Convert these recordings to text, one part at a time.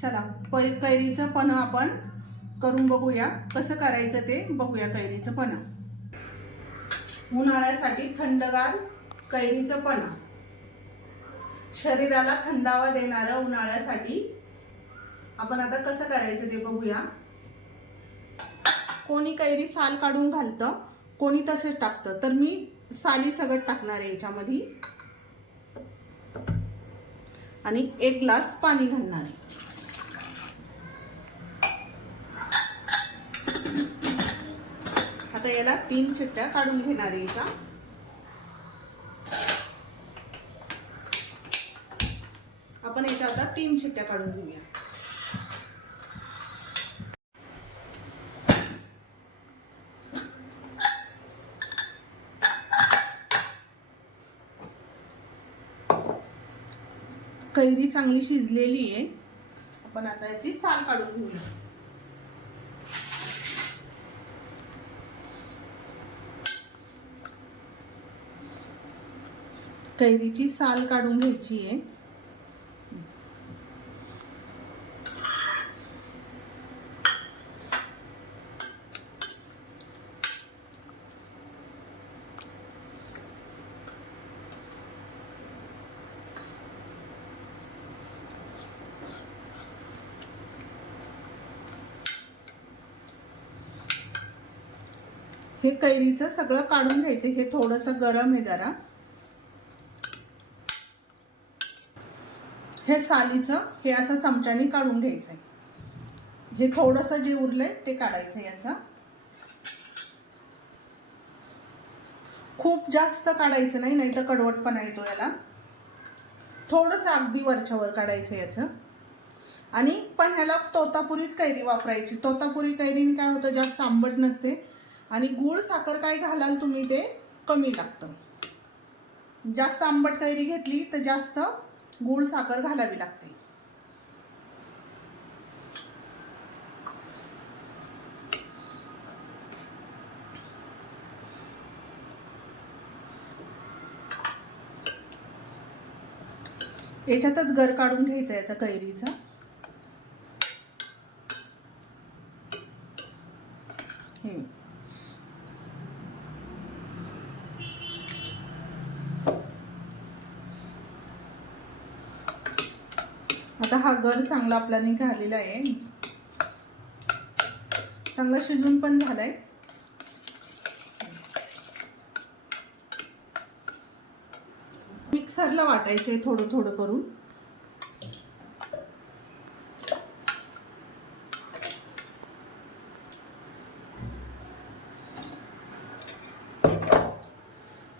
चला कैरीचं पन्हं आपण करून बघूया, कसं करायचं ते बघूया। कैरीचं पन्हं, उन्हाळ्यासाठी थंडगार कैरीचं पन्हं, शरीराला थंडावा देणारं उन्हाळ्यासाठी आपण आता कसं करायचं ते बघूया। कोणी कैरी साल काढून घालतं, कोणी तसेच टाकतं, तर मी साली सगळं टाकणार आहे याच्यामध्ये आणि 1 ग्लास पाणी घालणार आहे। आता याला 3 शिट्ट्या काढून घेणार आहे याच्या। आपण याच्या आता 3 शिट्ट्या काढून घेऊया। कैरी चांगली शिजलेली आहे, आपण आता याची साल काढून घेऊया। कैरीची साल काढून घ्यायची आहे। हे कैरीचं सगळं काढून घ्यायचं। हे थोडंसं गरम आहे जरा। हे सालीचं हे असं चमच्याने काढून घ्यायचंय। हे थोडंसं जे उरलंय ते काढायचं। याचं खूप जास्त काढायचं नाही, नाहीतर कडवटपणा येतो याला। थोडंसं अगदी वरच्यावर काढायचं याचं। आणि पण ह्याला तोतापुरीच कैरी वापरायची। तोतापुरी कैरीने काय होतं, जास्त आंबट नसते आणि गूळ साखर काय घालाल तुम्ही ते कमी लागतं। जास्त आंबट कैरी घेतली तर जास्त गूळ साखर घालावी लागते। याच्यातच गर काढून घ्यायचा याचा कैरीचा। आता हा गर चांगला आपला निघालेला आहे, चांगला शिजून पण झालाय। मिक्सरला वाटायचे थोडं थोडं करून।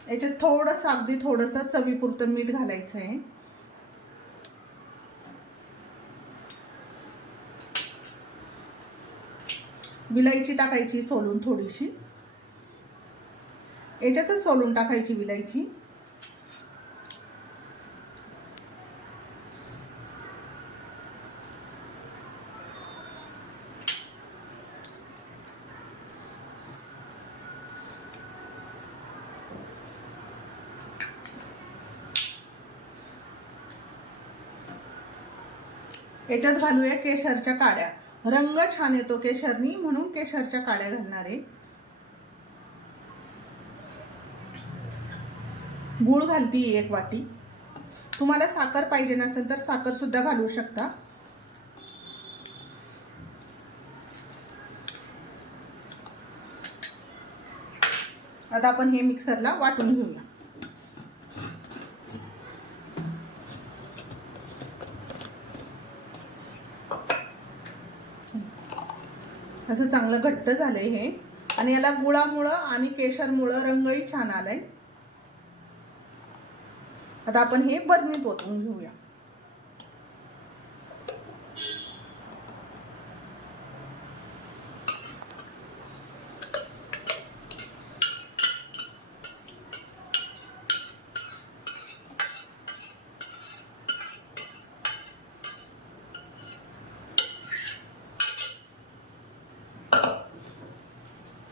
याच्यात थोडंसं अगदी थोडंसं चवीपुरतं मीठ घालायचं आहे। विलायची टाकायची सोलून थोडीशी, याच्यातच सोलून टाकायची विलायची। याच्यात घालूया केशरच्या काड्या। रंग छान येतो केशरनी, म्हणून केशरच्या काड्या घालणार आहे। गूळ घालती 1 वाटी। तुम्हाला साखर पाहिजे नसेल तर साखर सुद्धा घालू शकता। आता आपण हे मिक्सरला वाटून घेऊया। असं चांगलं घट्ट झालंय हे, आणि याला गुळामुळं आणि केशरमुळं रंगही छान आलाय। आता आपण हे बरणीत ओतून घेऊया।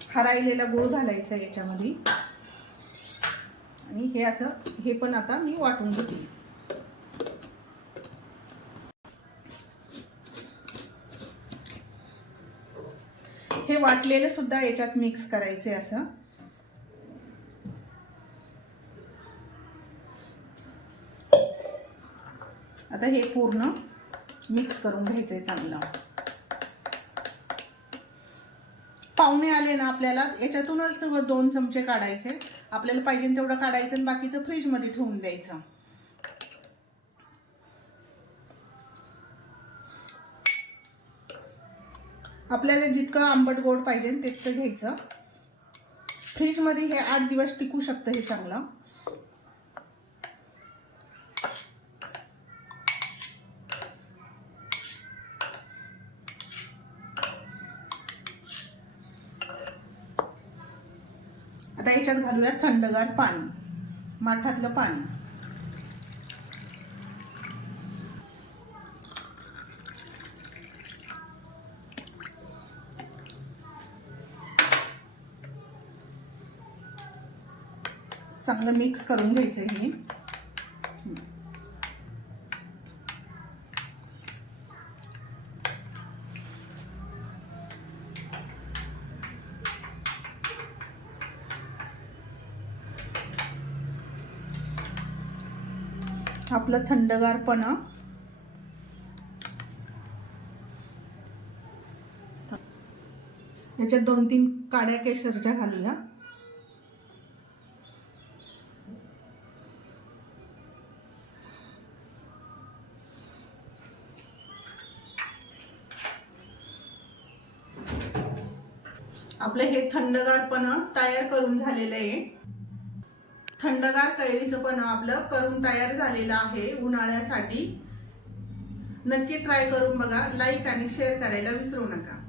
हा राहिलेला गूळ घालायचा याच्यामध्ये, आणि हे असं हे पण आता मी वाटून घेते। हे वाटलेलं सुद्धा याच्यात मिक्स करायचे असं. आता हे पूर्ण मिक्स करून घ्यायचंय चांगलं. पावणे आले ना आपल्याला, याच्यातूनच 2 चमचे काढायचे. आपल्याला पाहिजे तेवढं काढायचं आणि बाकीचं फ्रीज मध्ये ठेवून द्यायचं. आपल्याला जितकं आंबट गोड पाहिजे तितकं घ्यायचं. फ्रीज मध्ये हे 8 दिवस टिकू शकतं हे चांगलं. आता याच्यात घालूया थंडगार पाणी, माठातलं पाणी. चांगलं मिक्स करून घ्यायचं हे. आपलं थंडगारपणा याच्यात 2-3 काड्या केशरच्या घालूया. आपलं हे थंडगारपणा तयार करून झालेलं आहे. थंडगार कैरीचं पण आपलं करून तयार झालेलं आहे उन्हाळ्यासाठी. नक्की ट्राय करून बघा. लाईक आणि शेअर करायला विसरू नका.